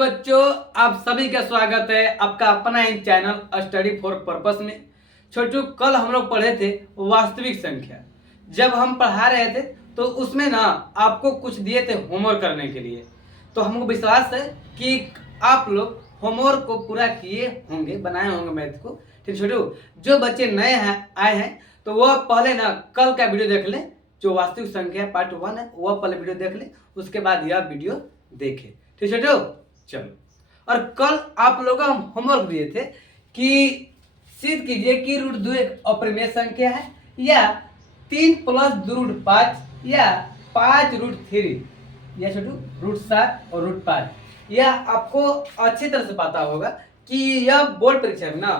बच्चों, आप सभी का स्वागत है आपका अपना इन चैनल स्टडी फॉर पर्पस में। छोटू, कल हम लोग पढ़े थे वास्तविक संख्या। जब हम पढ़ा रहे थे तो उसमें ना आपको कुछ दिए थे होमवर्क करने के लिए। तो हमको विश्वास है कि आप लोग होमवर्क को पूरा किए होंगे, बनाए होंगे मैथ को। ठीक छोटू, जो बच्चे नए हैं आए हैं तो वह पहले ना कल का वीडियो देख लें, जो वास्तविक संख्या पार्ट 1 है वह पहले वीडियो देख लें, उसके बाद यह वीडियो देखें। ठीक छोटू, चलो। और कल आप लोगों को हम होमवर्क दिए थे कि सिद्ध कीजिए कि √2 एक अपरिमेय संख्या है, या 3 + 2√5, या 5√3, या छोटू √7 और √5। यह आपको अच्छी तरह से पता होगा कि यह बोर्ड परीक्षा में ना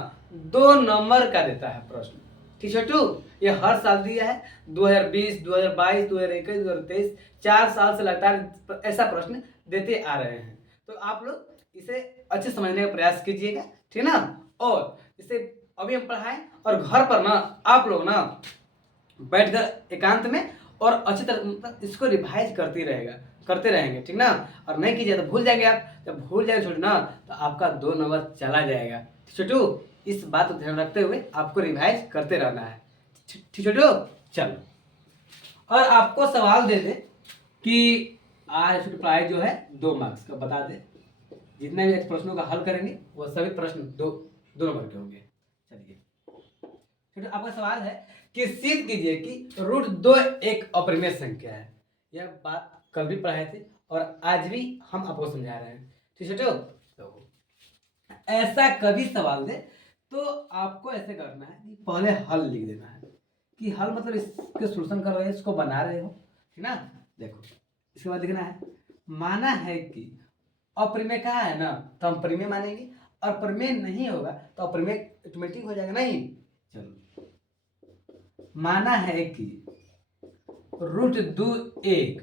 2 नंबर का देता है प्रश्न। ठीक छोटू, यह हर साल दिया है, 2020, 2022, 2021, 2023, 4 साल से लगातार ऐसा प्रश्न देते आ रहे हैं। तो आप लोग इसे अच्छे समझने का प्रयास कीजिएगा, ठीक है ना। और इसे अभी हम पढ़ाएं और घर पर ना आप लोग ना बैठकर एकांत में और अच्छी तरह इसको रिवाइज करते रहेंगे, ठीक ना। और नहीं कीजिए तो भूल जाएंगे आप। जब भूल जाएंगे छोटू ना तो आपका 2 नंबर चला जाएगा। छोटू, इस बात को ध्यान रखते हुए आपको रिवाइज करते रहना है। ठीक छोटू, चलो। और आपको सवाल दे दे कि आज छोटू पढ़ाई जो है 2 मार्क्स का बता दे। जितने भी प्रश्नों का हल करेंगे वो सभी प्रश्न दो नंबर के होंगे। चलिए छोटू, आपका सवाल है कि सिद्ध कीजिए कि √2 एक अपरिमेय संख्या है। यह बात कल भी पढ़ाए थे और आज भी हम आपको समझा रहे हैं। ठीक है छोटू, तो ऐसा कभी सवाल दे तो आपको ऐसे करना है कि पहले हल लिख देना है। कि हल मतलब इसके सॉल्यूशन कर रहे हैं, इसको बना रहे हो, ठीक ना। देखो इसके बाद लिखना है, माना है कि अपरिमेय कहा है ना तो हम परिमेय मानेंगे, और परिमेय नहीं होगा तो अपरिमेय ऑटोमेटिक हो जाएगा। नहीं, चलो। माना है कि √2 एक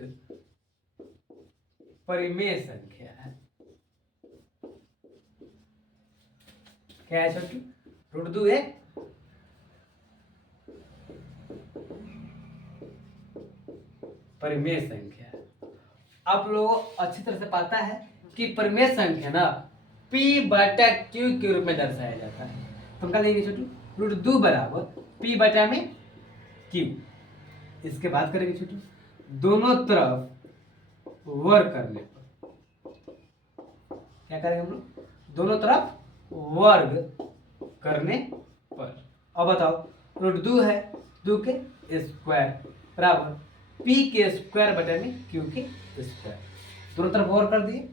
परिमेय संख्या है। क्या है छोटू? √2 एक परिमेय संख्या है। आप लोगों को अच्छी तरह से पता है कि परिमेय संख्या ना P/Q के रूप में दर्शाया जाता है। तो हम क्या लेंगे छोटू? √2 बराबर P/Q। इसके बाद करेंगे छोटू, दोनों तरफ वर्ग करने पर क्या करेंगे हम लोग? दोनों तरफ वर्ग करने पर। अब बताओ, √2 है 2 के स्क्वायर बराबर P² Q²। दोनों तरफ वर्ग कर दिए।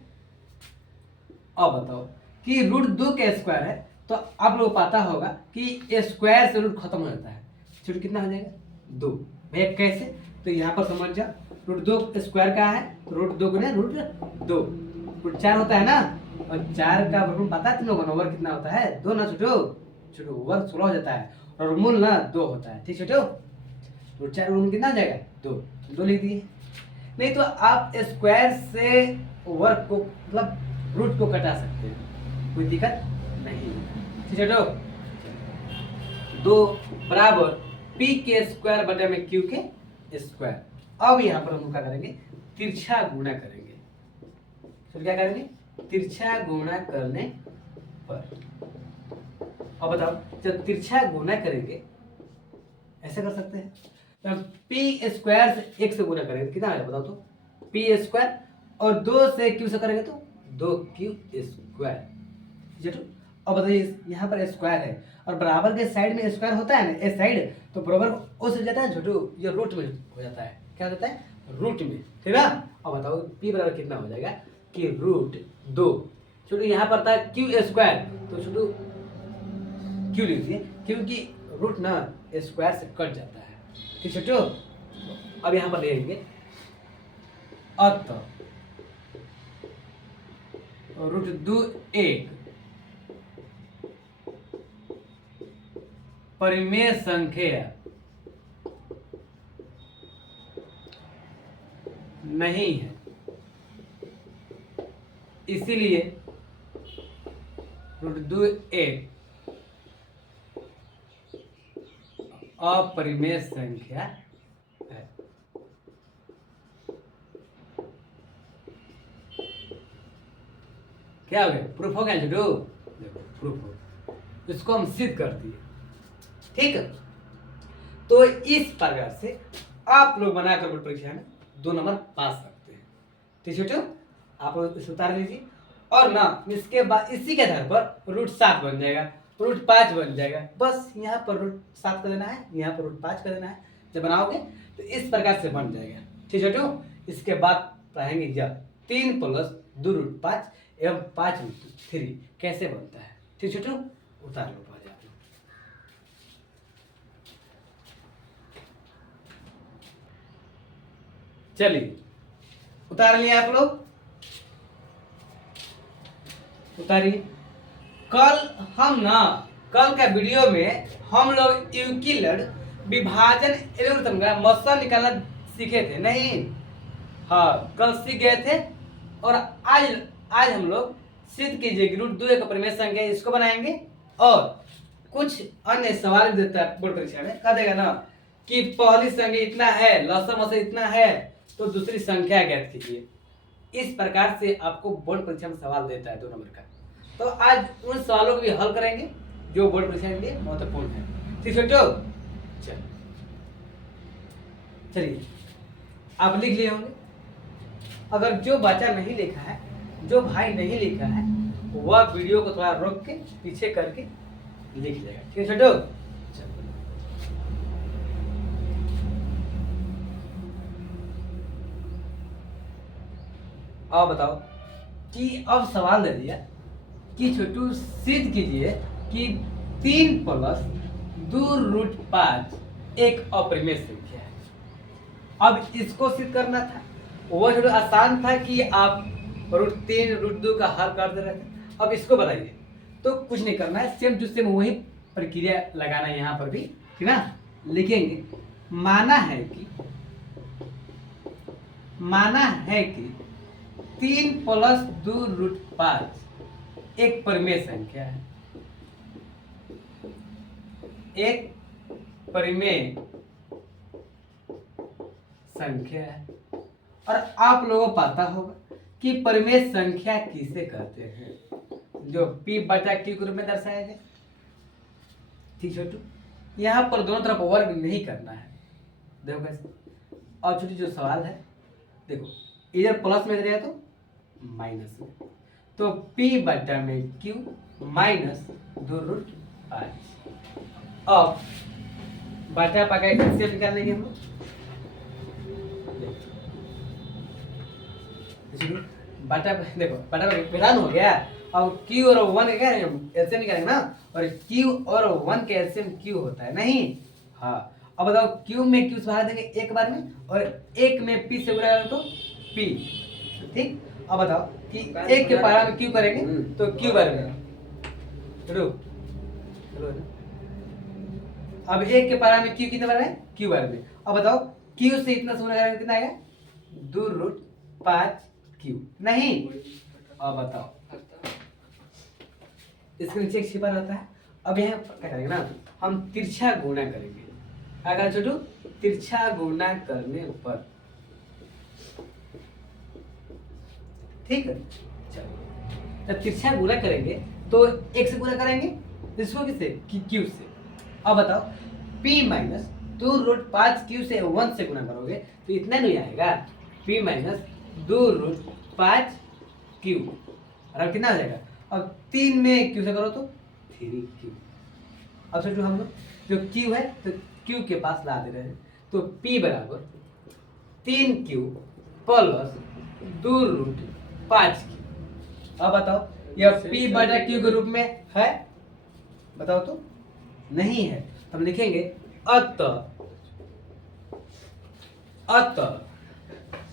अब बताओ कि √2 के स्क्वायर है तो आप लोग पता होगा कि स्क्वायर से रूट खत्म हो जाता है। छोटू कितना हो जाएगा? 2। भैया कैसे? तो यहाँ पर समझ जाओ, √2 स्क्वायर का है तो √2 गुने √2, √4 होता है ना। और 4 का वर्गमूल पता है तुम लोगों को? वर्ग कितना होता है? 2 ना छोटू वर्ग 16 हो जाता है और मूल ना 2 होता है। ठीक छोटू, √4 वर्गमूल कितना हो जाएगा? 2 लिख दिए। नहीं तो आप स्क्वायर से वर्ग को मतलब रूट को कटा सकते हैं, कोई दिक्कत नहीं। ठीक है, 2 बराबर P² अब यहाँ पर हम क्या करेंगे? तिरछा गुणा करेंगे। तो क्या करेंगे? तिरछा गुणा करने पर। अब बताओ, जब तिरछा गुणा करेंगे ऐसे कर सकते हैं, तो P² से 1 से गुणा करेंगे कितना आएगा बताओ तो? P² और 2 से Q से करेंगे तो 2Q²। अब बताइए, यहाँ पर स्क्वायर है और बराबर के साइड में स्क्वायर होता है ना, इस साइड, तो बराबर उस जाता है छोटू, ये रूट में हो जाता है। क्या हो जाता है? रूट में, ठीक ना। अब बताओ P बराबर कितना हो जाएगा कि √2। छोटू यहाँ पर था Q² तो छोटू Q लिखिए, क्योंकि रूट ना स्क्वायर से कट जाता है। ठीक छोटू, अब यहाँ पर लेंगे अतः √2 एक परिमेय संख्या नहीं है, इसीलिए √2 एक अपरिमेय संख्या है। क्या हो गया, प्रूफ हो गया छोटू, देखो प्रूफ हो गया। इसको हम सिद्ध कर दिए, ठीक है। तो इस प्रकार से आप लोग बनाकर बोर्ड परीक्षा में 2 नंबर पा सकते हैं, ठीक है छोटू। आप लोग इसे उतार लीजिए और ना इसके बाद इसी के आधार पर √7 बन जाएगा, √5 बन जाएगा। बस यहाँ पर √7 कर देना है, यहाँ पर √5 कर देना है। जब बनाओगे तो इस प्रकार से बन जाएगा, ठीक है छोटू। इसके बाद पढ़ाएंगे जब 3 + 2√5 एवं 5√3 कैसे बनता है, ठीक है छोटू। उतार लो पहले आप लोग। चलिए उतार लिए आप लोग, उतारिए। कल का वीडियो में हम लोग यूक्लिड विभाजन एल्गोरिथम का मसला निकालना सीखे थे, नहीं? हाँ, कल सीख गए थे। और आज हम लोग सिद्ध कीजिए कि √2 का परिमेय संख्या है, इसको बनाएंगे। और कुछ अन्य सवाल भी देता है बोर्ड परीक्षा में, कह देगा ना कि पहली संख्या इतना है, लसम से इतना है, तो दूसरी संख्या ज्ञात कीजिए। इस प्रकार से आपको बोर्ड परीक्षा में सवाल देता है 2 नंबर का। तो आज उन सवालों को भी हल करेंगे जो बोर्ड परीक्षा के लिए महत्वपूर्ण है, ठीक है। चलिए आप लिख लिए होंगे। अगर जो बच्चा नहीं लिखा है, जो भाई नहीं लिखा है, वह वीडियो को थोड़ा रोक के पीछे करके लिख लेगा, ठीक है छोटू। अब बताओ कि अब सवाल दे दिया कि छोटू सिद्ध कीजिए कि 3 + 2√5 एक अपरिमेय संख्या है। अब इसको सिद्ध करना था, वह थोड़ा आसान था कि आप √3 √2 का हल कर दे रहे थे। अब इसको बताइए, तो कुछ नहीं करना है, सेम टू सेम वही प्रक्रिया लगाना है यहाँ पर भी, ठीक ना। लिखेंगे माना है कि 3 + 2√5 एक परिमेय संख्या है, एक परिमेय संख्या है। और आप लोगों को पता होगा कि परिमेय संख्या किसे कहते हैं, जो p/q के रूप में दर्शाया जाए, ठीक छोटू। यहाँ पर दोनों तरफ वर्ग नहीं करना है, देखो कैसे। और छोटी जो सवाल है, देखो इधर प्लस में रहेगा तो माइनस में, तो p/q - 2√5। अब बटा पाका एलसीएम निकाल लेंगे हम लोग। बटा देखो, बटा विधान हो गया। अब q और 1 का क्या है, एलसीएम निकालेंगे ना। और q और 1 का एलसीएम q होता है, नहीं? हाँ। अब बताओ q में q से बाहर देंगे एक बार में, और एक में p से गुणा करें तो p, ठीक। अब बताओ कि एक के पारा में q करेंगे तो q बार में, चलो अब एक के पारा में q कितने बार है, q बार में। अब बताओ q से इतना गुणा करेंगे कितना आएगा, 2√5q, नहीं? अब बताओ इसके नीचे एक छिपा रहता है। अब यहाँ क्या करेंगे ना, हम तिरछा गुणा करेंगे। क्या करें छोटू, तिरछा गुणा करने पर, ठीक है। चलो जब तिरछा गुणा करेंगे तो एक से गुणा करेंगे, इसको किससे, q से। अब बताओ p - 2√5q से 1 से गुणा करोगे तो इतना नहीं आएगा, p - 2√5q, और कितना आ जाएगा। अब 3 में q से करो तो 3q। अब छोटू हम लोग जो q है तो q के पास ला दे रहे हैं, तो p = 3q + 2√5q। अब बताओ यह p/q के रूप में है, बताओ तो नहीं है। हम लिखेंगे अतः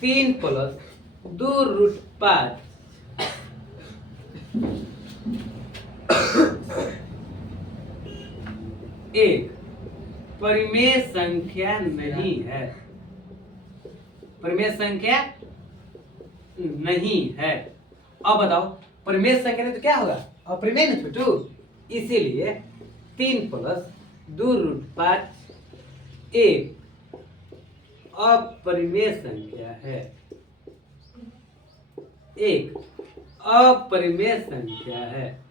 3 + 2√5 एक परिमेय संख्या नहीं है, परिमेय संख्या नहीं है। अब बताओ परिमेय संख्या नहीं तो क्या होगा, अपरिमेय ना छोटू। इसीलिए 3 + 2√5 एक अपरिमेय संख्या है, एक अपरिमेय संख्या है।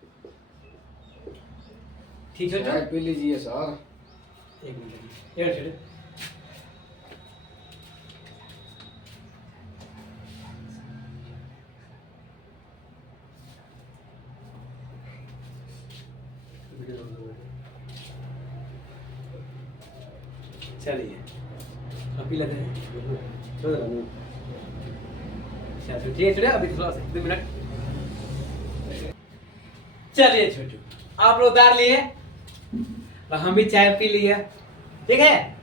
ठीक है, चाय पी लीजिए सर। एक मिनट, एक मिनट। चलिए अभी लगे हैं। ठीक है, चलिए अभी थोड़ा सा 2 मिनट। चलिए छोटू, आप लोग उतार लिए और हम भी चाय पी लिए, ठीक है।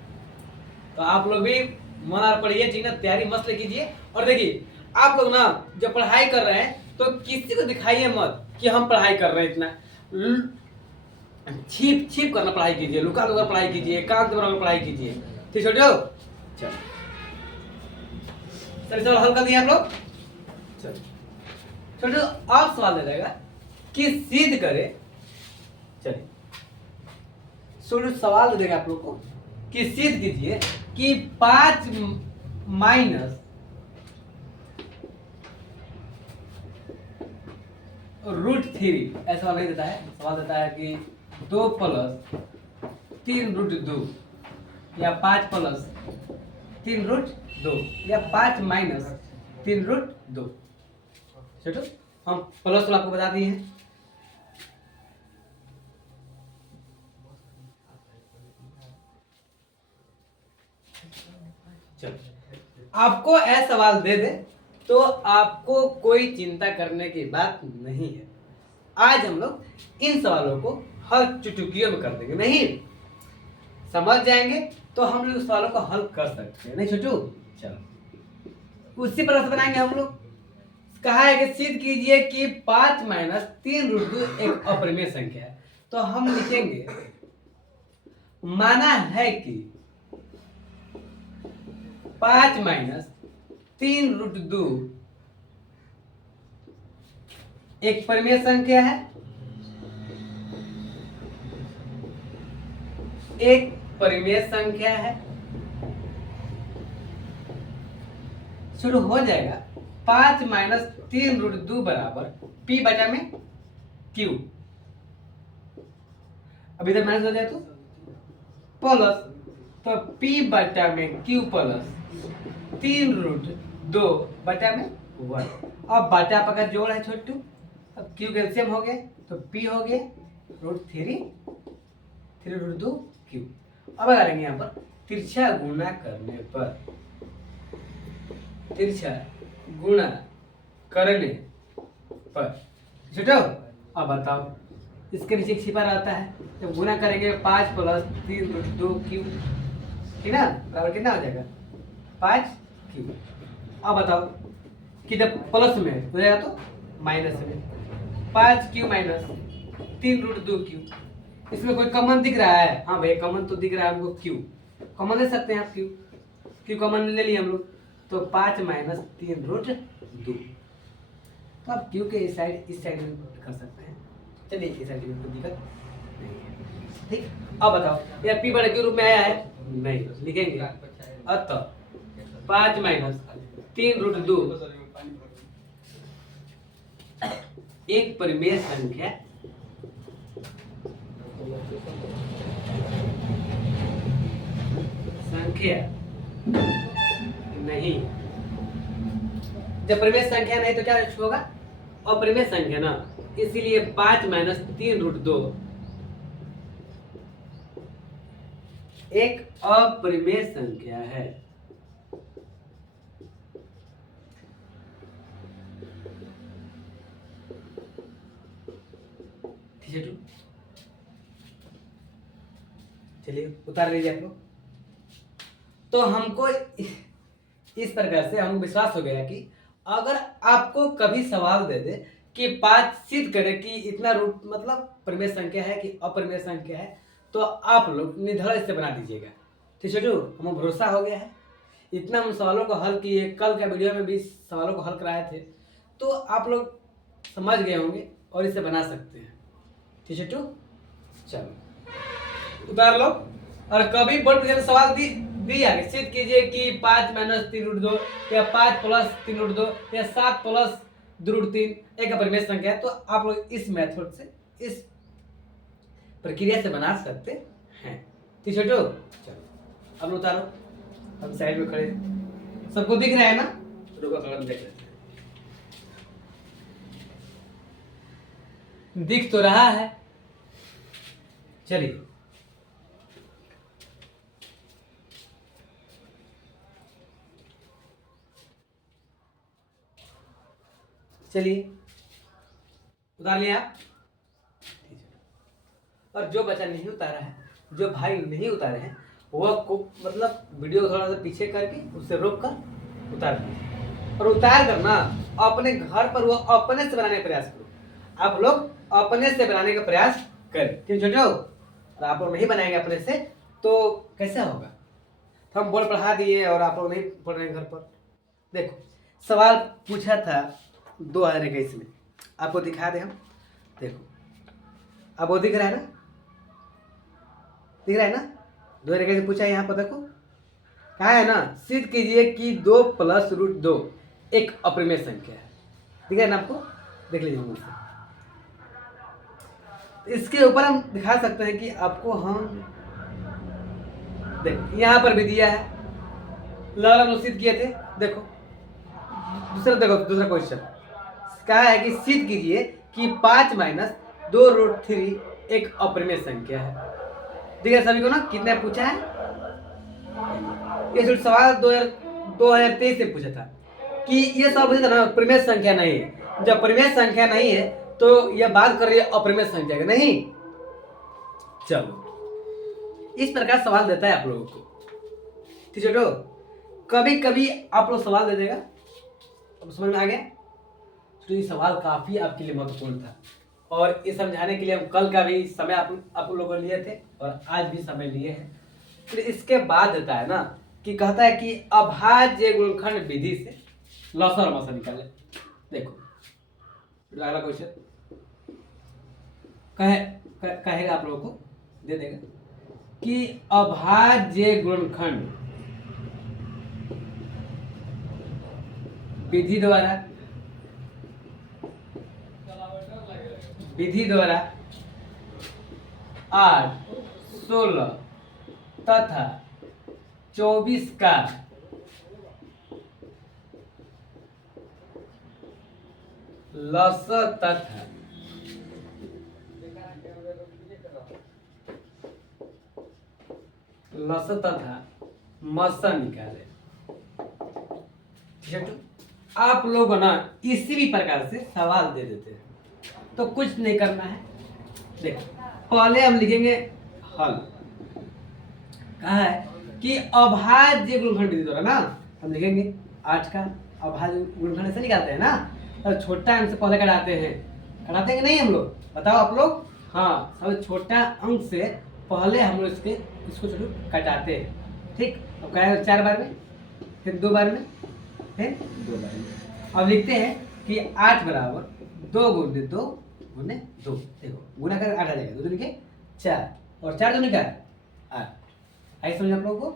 तो आप लोग भी मन और पढ़िए, ठीक ना, तैयारी मस्त कीजिए। और देखिए आप लोग ना जब पढ़ाई कर रहे हैं तो किसी को दिखाइए मत कि हम पढ़ाई कर रहे हैं। इतना छिप छिप करना पढ़ाई कीजिए, लुका लुका पढ़ाई कीजिए, एकांत में पढ़ाई कीजिए। ठीक छोटू, चलो सवाल हल कर दिए आप लोग। चलो छोटू, आप सवाल दे देगा कि सिद्ध करे। चलिए छोटू सवाल दे देगा आप लोग को कि सिद्ध कीजिए कि 5 माइनस √3, ऐसा नहीं देता है, सवाल देता है कि 2 + 3√2 या 5 + 3√2 या 5 - 3√2। छोटू हम प्लस आपको बता दिए हैं। चलो आपको ऐसा सवाल दे दे तो आपको कोई चिंता करने की बात नहीं है। आज हम लोग इन सवालों को हल चुटकियों में कर देंगे, नहीं समझ जाएंगे तो हम लोग उस सवालों को हल कर सकते हैं, नहीं छोटू। चलो उसी पर से बनाएंगे हम लोग। कहा है कि सिद्ध कीजिए कि 5 - 3√2 एक अपरिमेय संख्या है। तो हम लिखेंगे माना है कि 5 - 3√2 एक परिमेय संख्या है, एक परिमेय संख्या है। शुरू हो जाएगा 5 - 3√2 बराबर P/Q। अभी तक माइनस हो जाए तो प्लस, तो P/Q प्लस 3√2/1। अब बटा का जोड़ है छोटू, अब Q का एलसीएम हो गया तो P हो गया √3√2Q। अब करेंगे यहाँ पर तिरछा गुणा करने पर, तिरछा गुणा करने पर छोटू अब बताओ इसके नीचे छिपा रहता है, जब गुणा करेंगे 5 + 3√2Q, ठीक ना, बराबर कितना हो जाएगा 5Q। अब बताओ कि जब प्लस में हो जाएगा तो माइनस में 5Q - 3√2Q। इसमें कोई कॉमन दिख रहा है? हाँ भाई कॉमन तो दिख रहा है हमको, Q कॉमन ले सकते हैं आप, Q कॉमन ले लिए हम लोग, तो 5 - 3√2। तो आप Q के इस साइड में कर सकते हैं। चलिए इस साइड में कोई दिक्कत नहीं है, ठीक। अब बताओ यह P/Q के रूप में आया है? नहीं, लिखेंगे अतः 5 - 3√2 एक परिमेय संख्या नहीं। जब परिमेय संख्या नहीं तो क्या होगा? अपरिमेय संख्या ना, इसीलिए 5 - 3√2 एक अपरिमेय संख्या है। ठीक है, चलिए उतार लीजिए आप लोग। तो हमको इस प्रकार से हमको विश्वास हो गया कि अगर आपको कभी सवाल दे दे कि 5 सिद्ध करे कि इतना रूट मतलब परिमेय संख्या है कि अपरिमेय संख्या है, तो आप लोग निर्धारण से बना दीजिएगा। ठीक है, हमें भरोसा हो गया है। इतना हम सवालों को हल किए, कल का वीडियो में भी सवालों को हल कराए थे, तो आप लोग समझ गए होंगे और इसे बना सकते हैं। ठीक है, चलो उतार लो। और कभी बोर्ड परीक्षा में सवाल दिया कि सिद्ध कीजिए कि 5 - 3√2 या 5 + 3√2 या 7 + 2√3 एक अपरिमेय संख्या है। तो आप लोग इस मेथड से, इस प्रक्रिया से बना सकते हैं। ठीक छोटो, चलो अब उतारो, हम साइड में खड़े, सबको दिख रहा है ना? रुको कलम देख लेते हैं, दिख तो रहा है। चलिए चलिए उतार लिया आप। और जो बच्चा नहीं उतारा है, जो भाई नहीं उतारे हैं, वह को मतलब वीडियो थोड़ा सा पीछे करके उससे रोक कर उतार दीजिए। और उतार कर ना अपने घर पर वो अपने से बनाने का प्रयास करो। आप लोग अपने से बनाने का प्रयास करें, ठीक छोटे हो। और आप लोग नहीं बनाएंगे अपने से तो कैसे होगा? तो हम बोर्ड पढ़ा दिए और आप लोग नहीं पढ़ रहे हैं घर पर। देखो सवाल पूछा था 2021 में, आपको दिखा दे हम। देखो अब वो दिख रहा है ना, दिख रहा है ना? 2021 पूछा है, यहाँ पर देखो कहा है ना, सिद्ध कीजिए कि 2 + √2 एक अपरिमेय संख्या है। दिख रहा है ना आपको? देख लीजिए मुझसे। इसके ऊपर हम दिखा सकते हैं कि आपको हम देखो यहाँ पर भी दिया है, हम लोग सिद्ध किए थे। देखो दूसरा क्वेश्चन कहा है कि सिद्ध कीजिए कि 5 - 2√3 एक अपरिमेय संख्या है। ठीक है सभी को ना? कितने पूछा है? ये जो सवाल 2023 से पूछा था कि ये सवाल पूछा था ना, परिमेय संख्या नहीं है। जब परिमेय संख्या नहीं है तो यह बात कर रही है अपरिमेय संख्या का, नहीं? चलो इस प्रकार सवाल देता है आप लोगों को, ठीक है? कभी कभी आप लोग सवाल दे देगा। अब समझ में आ गया? तो ये सवाल काफी आपके लिए महत्वपूर्ण था और ये समझाने के लिए हम कल का भी समय आप लोगों को लिए थे और आज भी समय लिए हैं। फिर इसके बाद देता है ना कि कहता है कि अभाज्य गुणनखंड विधि से लसा और मसा निकाले। देखो अगला क्वेश्चन कहेगा आप लोगों को, दे देगा कि अभाज्य गुणनखंड विधि द्वारा 8, 16 तथा 24 का लस तथा मसा निकाले। ठीक है? आप लोग ना इसी भी प्रकार से सवाल दे देते हैं, तो कुछ नहीं करना है। देखो पहले हम लिखेंगे हल। कहा है कि अभाज्य गुणनखंड विधि द्वारा ना हम लिखेंगे 8 का अभाज्य गुणनखंड से निकालते हैं ना, तो छोटा अंक से पहले कटाते हैं कि नहीं हम लोग? बताओ आप लोग। हाँ, सब छोटा अंक से पहले हम लोग इसको छोटू कटाते हैं। ठीक, अब क्या है 4 बार में, फिर 2 बार में, फिर 2 बार में। अब लिखते हैं कि 8 = 2 × 2 × 2। देखो गुना कर 8 आ जाएगा, 2 दूनी के 4 और 4 दूनी का 8। आई समझ आप लोगों को?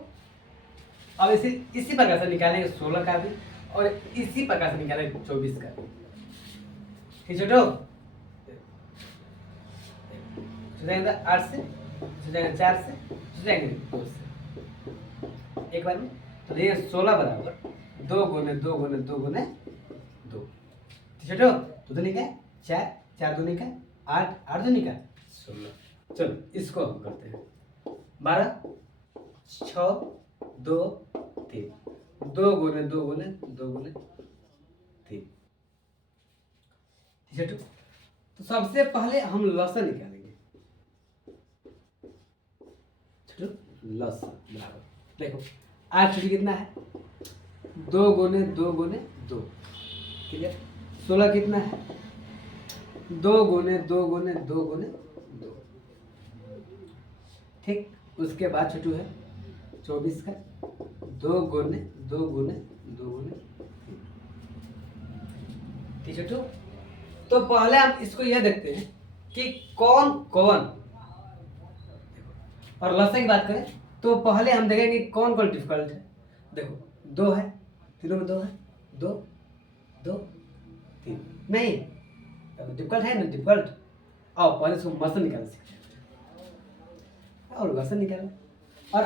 अब इसी प्रकार से निकालेंगे 16 का भी और इसी प्रकार से निकालेंगे 24 का भी। ठीक छोटो? जाएंगे 8 से, जाएंगे 4 से, जाएंगे 2 से। एक बार में तो ये 16 = 2 × 2 × 2 × 2। ठीक है? तो दूनी का 4, 4 दूनी का 8, 8 दूनी का 16। चलो इसको हम करते हैं 12, 6, 2, 3, 2 × 2 × 2 × 3। ठीक है? तो सबसे पहले हम लसन निकालेंगे। लसन बराबर, देखो 8 छुट्टी कितना है? 2 × 2 × 2। क्लियर? 16 कितना है? 2 × 2 × 2 × 2। ठीक, उसके बाद छोटू है 24 का 2 × 2 × 2 × 3। ठीक है छोटू? तो पहले हम इसको यह देखते हैं कि कौन कौन, और लसन की बात करें तो पहले हम देखेंगे कौन कौन डिफिकल्ट है। देखो 2 है, तीनों में 2 है, 2, 2, 3। नहीं, डिफिकल्ट है ना, डिफिकल्ट। आओ पहले इसको मसल निकाल सकते हैं और लसन निकाल। और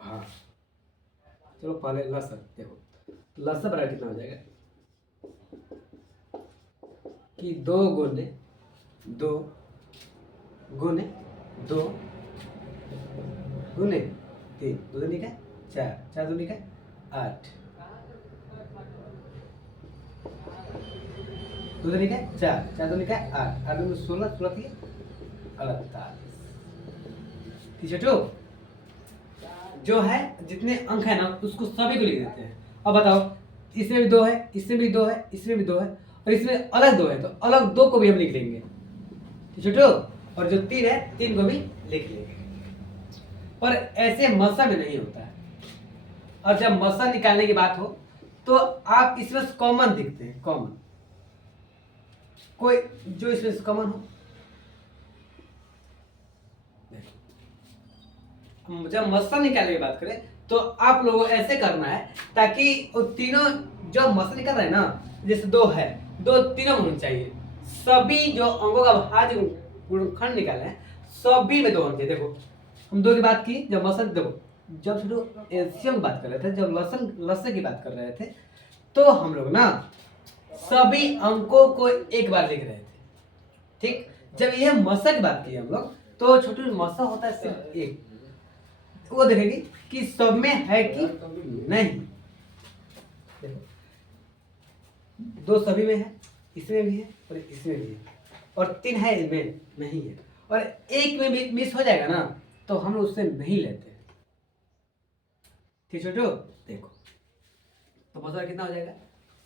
हाँ चलो पहले लसन देखो, लसन बराबर कितना हो जाएगा कि 2 गुने 2 गुने 2 गुने 3, 2 दूनी का 4, 4 दूनी का 8, 2 दूनी का 4, 4 दूनी का 8, 8 दूनी 16, 16 थी 48। ठीक है तो जो है जितने अंक है ना उसको सभी को लिख देते हैं। अब बताओ इसमें भी 2 है, इसमें भी 2 है, इसमें भी 2 है और इसमें अलग 2 है, तो अलग 2 को भी हम लिख लेंगे। ठीक है और जो 3 है 3 को भी लिख लेंगे। पर ऐसे मसा में नहीं होता है। और जब मसा निकालने की बात हो तो आप इसमें कॉमन दिखते हैं, कॉमन कोई जो इसमें कॉमन हो। जब मसा निकालने की बात करें तो आप लोगों को ऐसे करना है ताकि वो तीनों जो मसा निकल रहे हैं ना, जैसे 2 है, 2 तीनों होने चाहिए। सभी जो अंकों का भाज्य गुणनखंड निकाले हैं सभी में 2 होने चाहिए। देखो हम 2 की बात की, जब मसल देखो जब शुरू एलसीएम की बात कर रहे थे, जब लसन की बात कर रहे थे तो हम लोग ना सभी अंकों को एक बार लिख रहे थे। ठीक, जब ये मसा की बात की हम लोग तो छोटी मसा होता है सिर्फ एक, वो देखेगी कि सब में है कि नहीं। देखो 2 सभी में है, इसमें भी है और इसमें भी है, और 3 है इसमें नहीं है, और एक में भी मिस हो जाएगा ना तो हम उससे नहीं लेते। ठीक छोटू देखो तो मसला कितना हो जाएगा,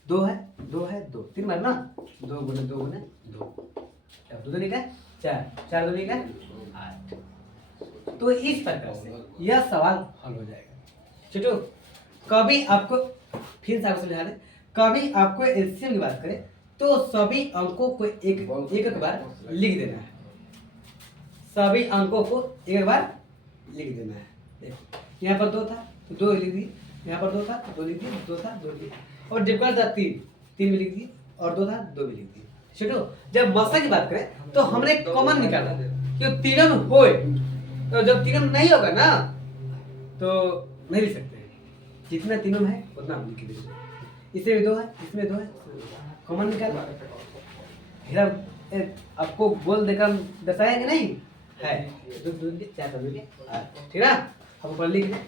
2 है 2 है 2, 3 बार ना, 2 गुने 2 गुने 2, 2 दूनी का 4, 4 दूनी का 8। तो इस प्रकार से यह सवाल हल हो जाएगा। छोटू कभी आपको फिर से आपको समझा दें, कभी आपको एलसीएम की बात करें तो सभी अंकों को एक बार लिख देना है। सभी अंकों को एक बार लिख देना है। देखो यहाँ पर 2 था तो 2 लिख दिए, यहाँ पर 2 था 2 लिख दिए, 2 था 2 लिख दिए, और डिफिकल्ट था 3 भी लिख दिए, और 2 था 2 भी लिख दिए। छोटू जब मसा की बात करें तो हमने कॉमन निकाला कि तीनों में होए, तो जब तीनों में नहीं होगा ना तो नहीं लिख सकते। जितना तीनों में है उतना हम लिख देंगे। इसमें भी 2 है, इसमें 2 है, कॉमन निकाल। आपको गोल देकर दर्शाया कि नहीं है, 2 2 4 2 ठीक है। अब ऊपर लिख दें,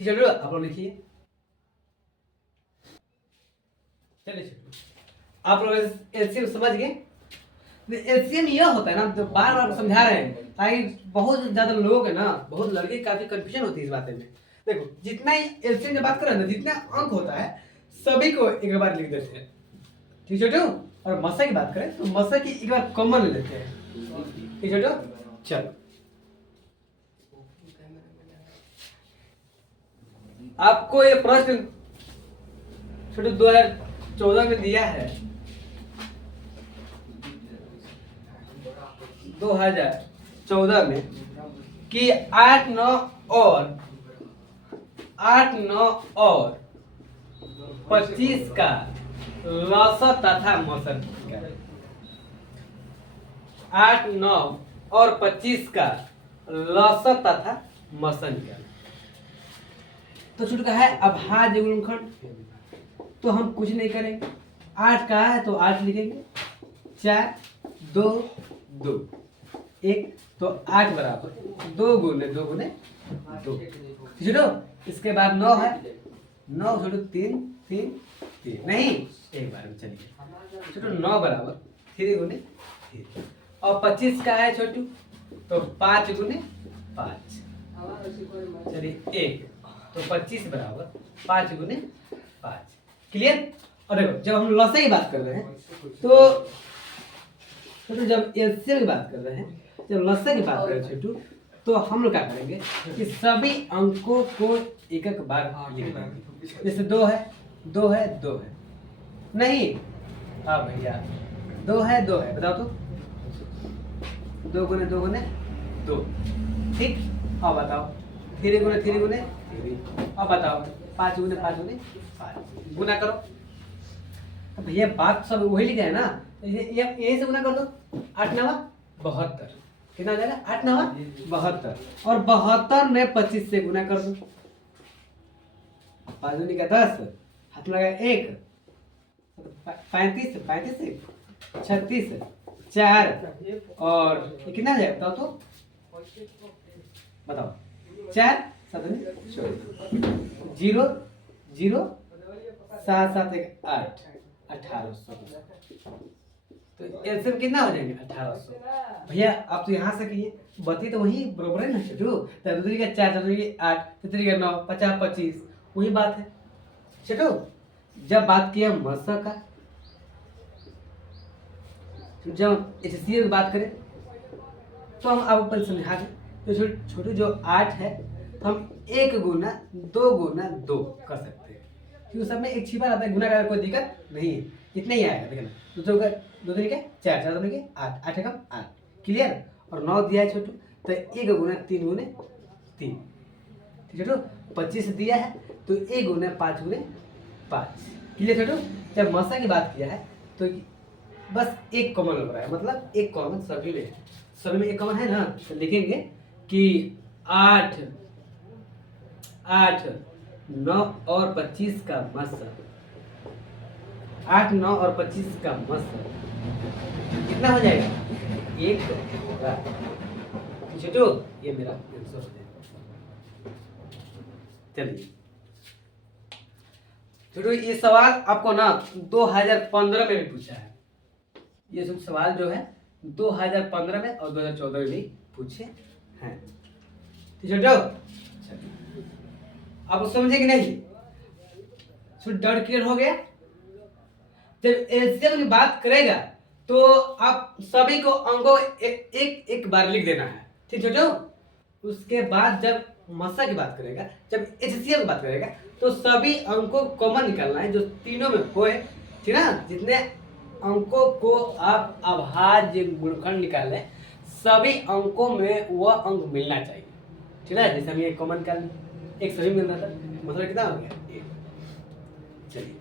ठीक है आप लोग लिखिए। चलिए आप लोग एलसीएम समझ गए। एलसीएम यह होता है ना, तो बार बार समझा रहे हैं ताकि बहुत ज्यादा लोग है ना, बहुत लड़के काफी कंफ्यूजन होती है इस बात में। देखो जितना ही एलसीएम की बात करें ना, जितना अंक होता है सभी को एक बार लिख देते हैं। ठीक है छोटू, और मसा की बात करें तो मसा की एक बार कॉमन ले लेते हैं। ठीक है छोटू, चलो आपको ये प्रश्न छोटू 2014 में दिया है, 2014 में कि 8 9 और 25 का लसा तथा मसन का, 8 9 और 25 का लसा तथा मसन का। तो छोटू का है अभाज्य गुणनखंड, तो हम कुछ नहीं करेंगे। 8 का है तो 8 लिखेंगे, 4 2 2 1, तो 8 बराबर 2 गुने 2 गुने 2। छोटू इसके बाद 9 है, 9 छोटू 3 3 3 नहीं, एक बार में चलिए छोटू 9 बराबर 3 गुने 3, और 25 का है छोटू तो 5 गुने 5, चलिए 1, तो 25 बराबर 5 गुने 5। क्लियर। और देखो जब हम लसा की बात कर रहे हैं तो जब एलसीएम की बात कर रहे हैं, जब लसा की बात करें छोटू तो हम लोग क्या करेंगे कि सभी अंकों को एक एक बार लिख देंगे। जैसे 2 है 2 है 2 है नहीं, हाँ भैया 2 है 2 है, बताओ तो 2 गुने 2 गुने 2, ठीक। अब बताओ 3 गुने 3 गुने 3, अब बताओ 5 गुने 5 गुने 5 गुना करो। तो भैया बात सब वही लिखा है ना, तो ये यही से गुना कर दो। 8 9 72, कितना हो जाएगा? 8 9 72, और 72 में 25 से गुना कर दो। 5 दूनी का 10, हाथ लगा 1, 35 35 से 36 4, और ये कितना हो जाएगा बताओ तो, बताओ। 4 7 0 0 7 7 1 8, 1800। तो एलसीएम कितना हो जाएंगे? 1800। भैया आप तो यहाँ से कहिए, बती तो वही बराबर है ना छोटू। तो दूसरी का 4, दूसरी का 8, तीसरी का 9, 50 25, वही बात है छोटू। जब बात किया मसा का, जब एचसीएल की बात करें तो हम आपको पहले समझा दें। तो छोटू जो 8 है, तो हम 1 गुना 2 गुना 2 कर सकते हैं, क्योंकि सब में एक छिपा रहता है। गुना का कोई दिक्कत नहीं है, इतना ही आएगा। देखना दूसरों का 2 तरीके 4 4 तरीके 8 8 कम 8, क्लियर। और 9 दिया है छोटू, तो 1 गुना 3 गुने 3, ठीक है छोटू। 25 दिया है, तो 1 गुना 5 गुने 5, क्लियर छोटू। जब मसा की बात किया है तो बस एक कॉमन लग रहा है, मतलब एक कॉमन सभी में है। सभी में एक कॉमन है ना, तो लिखेंगे कि 8 8 9 और 25 का मसा, 8 9 और 25 का मसा कितना हो जाएगा? 1 होगा छोटू। ये मेरा आंसर हो जाएगा। चलिए छोटू, ये सवाल आपको ना 2015 में भी पूछा है। ये सब सवाल जो है 2015 में और 2014 में भी पूछे हैं, ठीक है छोटू। आप समझे कि नहीं? डाउट क्लियर हो गया? जब एलसीएम की बात करेगा तो आप सभी को अंकों एक बार लिख देना है, ठीक है छोटू। उसके बाद जब मसा की बात करेगा, जब एचसीएम की बात करेगा, तो सभी अंकों कॉमन निकालना है जो तीनों में होए, ठीक ना। जितने अंकों को आप अभाज्य गुणनखंड निकालें, सभी अंकों में वह अंक मिलना चाहिए, ठीक है। जैसे हम ये कॉमन निकाल, एक सभी मिल रहा था, मतलब कितना हो गया? 1। चलिए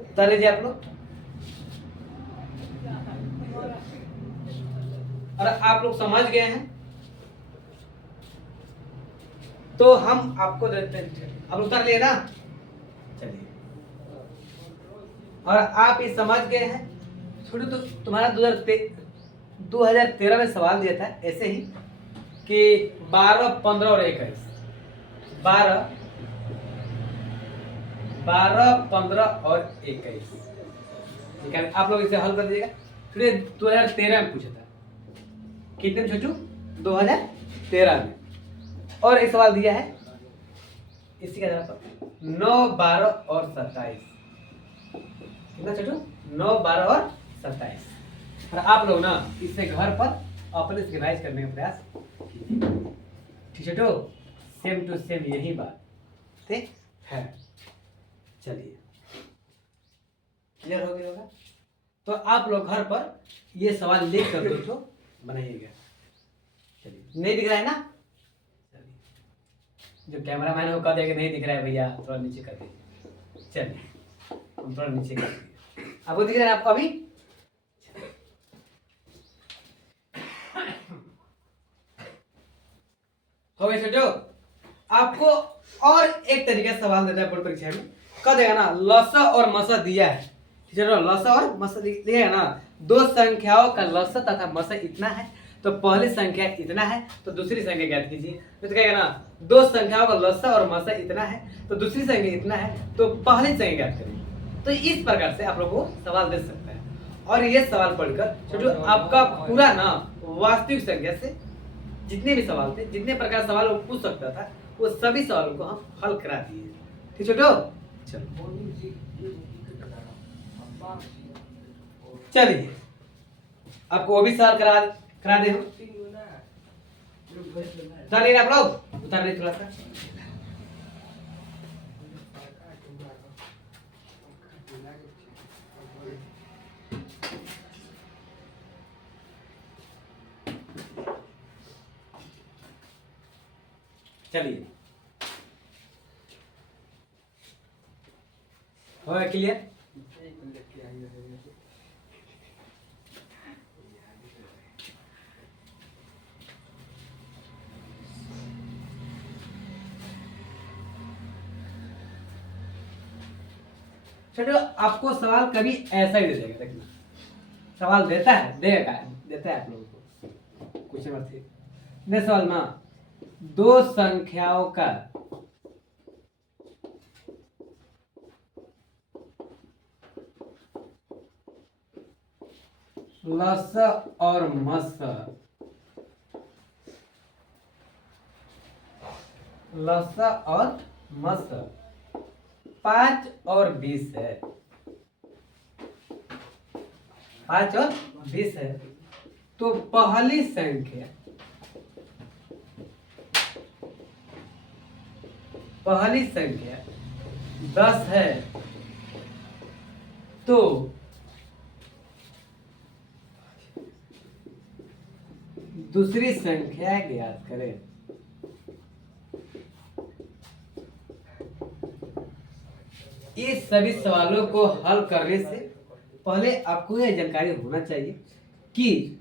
उतार लीजिए आप लोग। और आप लोग समझ गए हैं तो हम आपको देते हैं। अब उतार लिए ना, चलिए। और आप ये समझ गए हैं छोटू। तो तुम्हारा 2013 में सवाल दिया था ऐसे ही कि 12 15 और 21, 12 15 और 21 निकाल। आप लोग इसे हल कर दीजिएगा। फिर 2013 में पूछा था, कितने में छोटू? 2013 में। और एक सवाल दिया है इसी के आधार पर 9 12 और 27, कितना छोटू? 9 12 और 27। और आप लोग ना इसे घर पर अपने से रिवाइज करने का प्रयास कीजिए, ठीक है छोटू। सेम टू सेम यही बात ठीक है। चलिए क्लियर हो गया होगा। तो आप लोग घर पर ये सवाल लिख कर दोस्तों बनाइएगा। चलिए, नहीं दिख रहा है ना? चलिए, जो कैमरा मैन है वो कह दिया कि नहीं दिख रहा है भैया, थोड़ा नीचे कर दीजिए। चलिए हम थोड़ा नीचे कर दिए। आपको दिख रहा है आपको अभी? हो गए छोटो। आपको और एक तरीके से सवाल देता है बोर्ड परीक्षा में, कह देगा ना लसा और मसा दिया है, ठीक है। लसा और मसा दिया है ना, दो संख्याओं का लसा तथा मसा इतना है, तो पहली संख्या इतना है तो दूसरी संख्या ज्ञात कीजिए। तो कहेगा ना दो संख्याओं का लसा और मसा इतना है तो दूसरी संख्या इतना है, तो पहली संख्या ज्ञात करिए। तो इस प्रकार से आप लोग को सवाल दे सकता है। और ये सवाल पढ़कर छोटू आपका पूरा ना वास्तविक संख्या से जितने भी सवाल थे, जितने प्रकार सवाल वो पूछ सकता था, वो सभी सवालों को हम हल करा दिए, ठीक छोटो। चलिए आपको वो भी सवाल करा दे हम। उतार लेना आप लोग, उतार ले थोड़ा सा। चलिए होगा क्लियर? चलो आपको सवाल कभी ऐसा ही दे देगा, देखना सवाल देता है, देगा देता है आप लोगों को कुछ मत। ने सवाल में दो संख्याओं का लस और मस, लस और मस 5 और 20 है, 5 और 20 है, तो पहली संख्या, पहली संख्या 10 है, तो दूसरी संख्या ज्ञात करें। इस सभी सवालों को हल करने से पहले आपको यह जानकारी होना चाहिए कि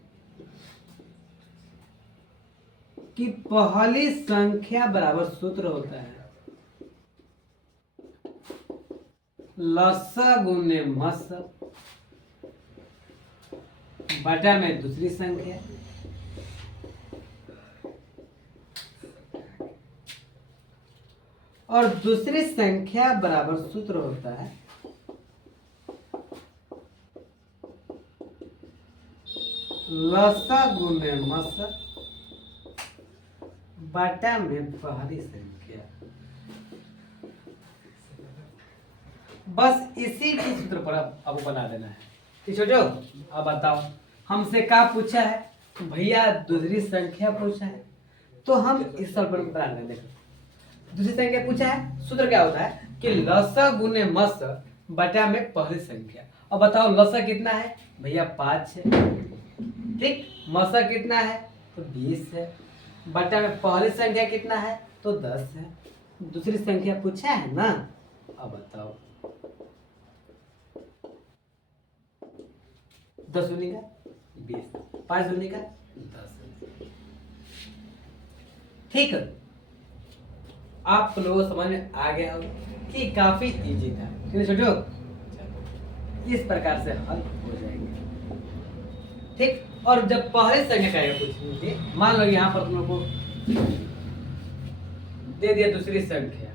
पहली संख्या बराबर सूत्र होता है लस गुने मस बटा में दूसरी संख्या, और दूसरी संख्या बराबर सूत्र होता है लसा गुने मस बटा में पहली संख्या। बस इसी के सूत्र पर अब बना देना है। ठीक छोटो, अब बताओ हमसे क्या पूछा है भैया? दूसरी संख्या पूछा है, तो हम इस सवाल पर बना लेंगे। दूसरी संख्या पूछा है, सूत्र क्या होता है कि लसा गुने मस बटा में पहली संख्या। अब बताओ लसा कितना है भैया? 5 है, ठीक। मसा कितना है? तो 20 है, बटा में पहली संख्या कितना है? तो 10 है। दूसरी संख्या पूछा है ना। अब बताओ 10 दूनी का 20, 5 दूनी का 10। ठीक है, आप लोगों को समझ में आ गया होगा कि काफी इजी था। क्यों छोटो? इस प्रकार से हल हो जाएंगे, ठीक। और जब पहले संख्या का पूछेंगे, मान लो यहाँ पर तुम लोग को दे दिया दूसरी संख्या,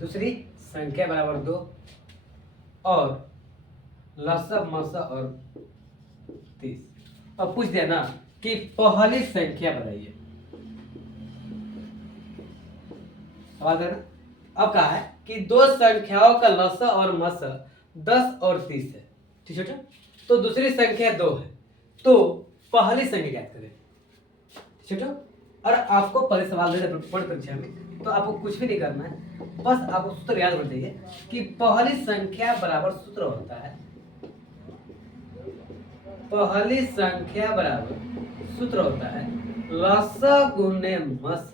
दूसरी संख्या बराबर 2 और लसा मसा और 30, और पूछ दिया ना कि पहली संख्या बताइए। सवाल है ना। अब कहा है कि दो संख्याओं का लसा और मसा 10 और 30 है, ठीक है। तो दूसरी संख्या 2 है, तो पहली संख्या ज्ञात करें, ठीक है। और आपको पहले सवाल दे पढ़ परीक्षा में, तो आपको कुछ भी नहीं करना है, बस आपको सूत्र याद होना चाहिए कि पहली संख्या बराबर सूत्र होता है, पहली संख्या बराबर सूत्र होता है लसा गुने मस,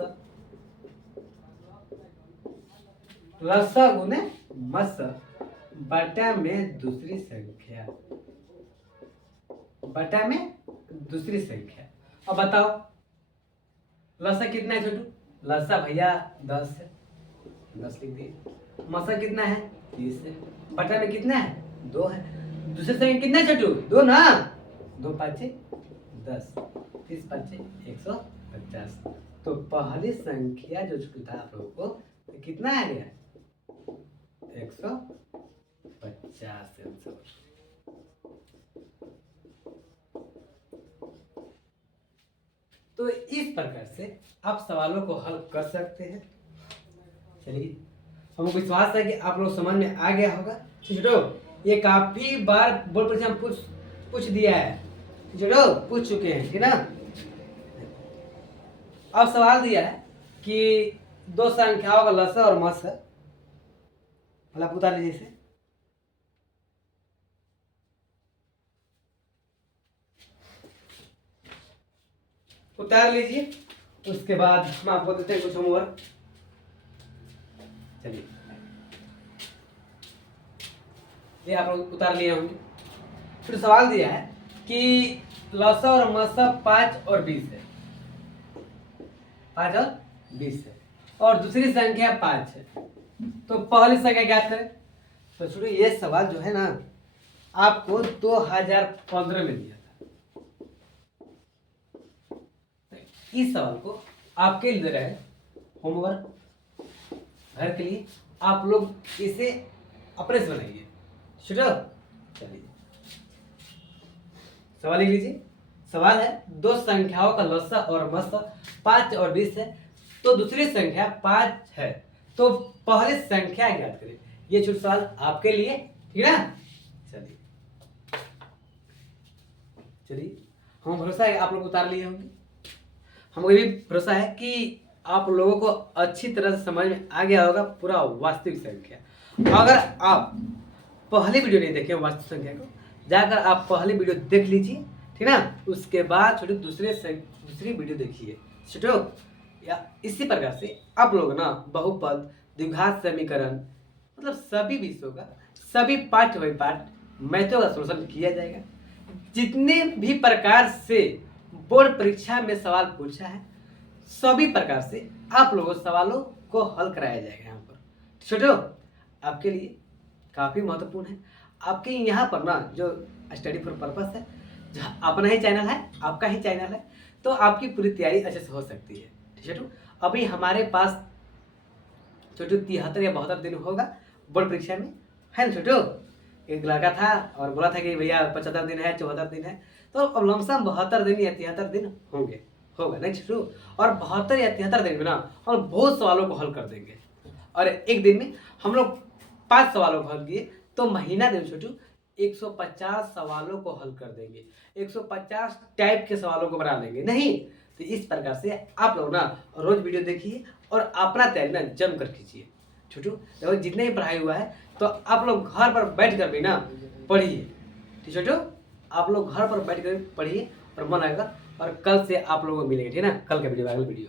लसा गुने मस बटा में दूसरी संख्या, बटा में दूसरी संख्या। अब बताओ लसा कितना है छोटू? लसा भैया 10 है, 10 लिख दिए। मसा कितना है? 30 है, बटा में कितना है? 2 है। दूसरी संख्या कितना है छोटू? 2 ना, 2 5 10, 30 5 150। तो पहली संख्या जो छोटू था आप लोगों को, तो कितना आ गया? 150 आंसर। तो इस प्रकार से आप सवालों को हल कर सकते हैं। चलिए, हमको विश्वास है कि आप लोग समझ में आ गया होगा। छोटो, ये काफी बार बोर्ड परीक्षा में पूछ दिया है, छोटो पूछ चुके हैं, ठीक ना। अब सवाल दिया है कि दो संख्याओं का लसा और मस है, मतलब उतार लीजिए इसे। उतार लीजिए, उसके बाद हम आपको देते हैं कुछ होमवर्क। चलिए ये आप लोग उतार लिए होंगे। फिर सवाल दिया है कि लसा और मसा 5 और 20 है, 5 और 20 है और दूसरी संख्या 5 है, तो पहली संख्या ज्ञात करें। तो छोड़ो, ये सवाल जो है ना आपको 2015 में दिया था। इस सवाल को आपके लिए दे रहे हैं होमवर्क, घर के लिए आप लोग इसे अपने से बनाइए। शुरू, चलिए सवाल लिख लीजिए। सवाल है दो संख्याओं का लसा और मसा 5 और 20 है, तो दूसरी संख्या 5 है, तो पहली संख्या ज्ञात करें। ये छोटा सवाल आपके लिए, ठीक है। चलिए चलिए, हम भरोसा है आप लोग उतार लिए होंगे। हमको ये भी भरोसा है कि आप लोगों को अच्छी तरह से समझ में आ गया होगा पूरा वास्तविक संख्या। अगर आप पहली वीडियो नहीं देखे वास्तविक संख्या को, जाकर आप पहली वीडियो देख लीजिए, ठीक ना। उसके बाद छोटे दूसरी वीडियो देखिए, छोटो। या इसी प्रकार से आप लोग ना बहुपद, द्विघात समीकरण, मतलब सभी विषयों का, सभी पाठ बाई पाठ मैथों का सोल्यूशन किया जाएगा। जितने भी प्रकार से बोर्ड परीक्षा में सवाल पूछा है, सभी प्रकार से आप लोगों सवालों को हल कराया जाएगा यहाँ पर। छोटो, आपके लिए काफ़ी महत्वपूर्ण है। आपके यहाँ पर ना जो स्टडी फॉर पर्पस है, जो अपना ही चैनल है, आपका ही चैनल है, तो आपकी पूरी तैयारी अच्छे से हो सकती है। ठीक है छोटू, अभी हमारे पास छोटू 73 या 72 दिन होगा बोर्ड परीक्षा में, है ना छोटू। एक लड़का था और बोला था कि भैया 75 दिन है, 74 दिन है, तो अब लमसम 72 दिन या 73 दिन होगा नहीं छोटू। और 72 या 73 दिन में ना हम बहुत सवालों को हल कर देंगे। और एक दिन में हम लोग 5 सवालों को हल किए तो महीना दिन छोटू 150 सवालों को हल कर देंगे, 150 टाइप के सवालों को बना लेंगे। नहीं तो इस प्रकार से आप लोग ना रोज वीडियो देखिए और अपना तैयारी ना जम कर कीजिए छोटू। देखो जितने भी पढ़ाई हुआ है तो आप लोग घर पर बैठ कर भी ना पढ़िए, ठीक छोटू। आप लोग घर पर बैठ कर पढ़िए और मन आएगा, और कल से आप लोगों को मिलेगा, ठीक है ना। कल का वीडियो, अगला वीडियो।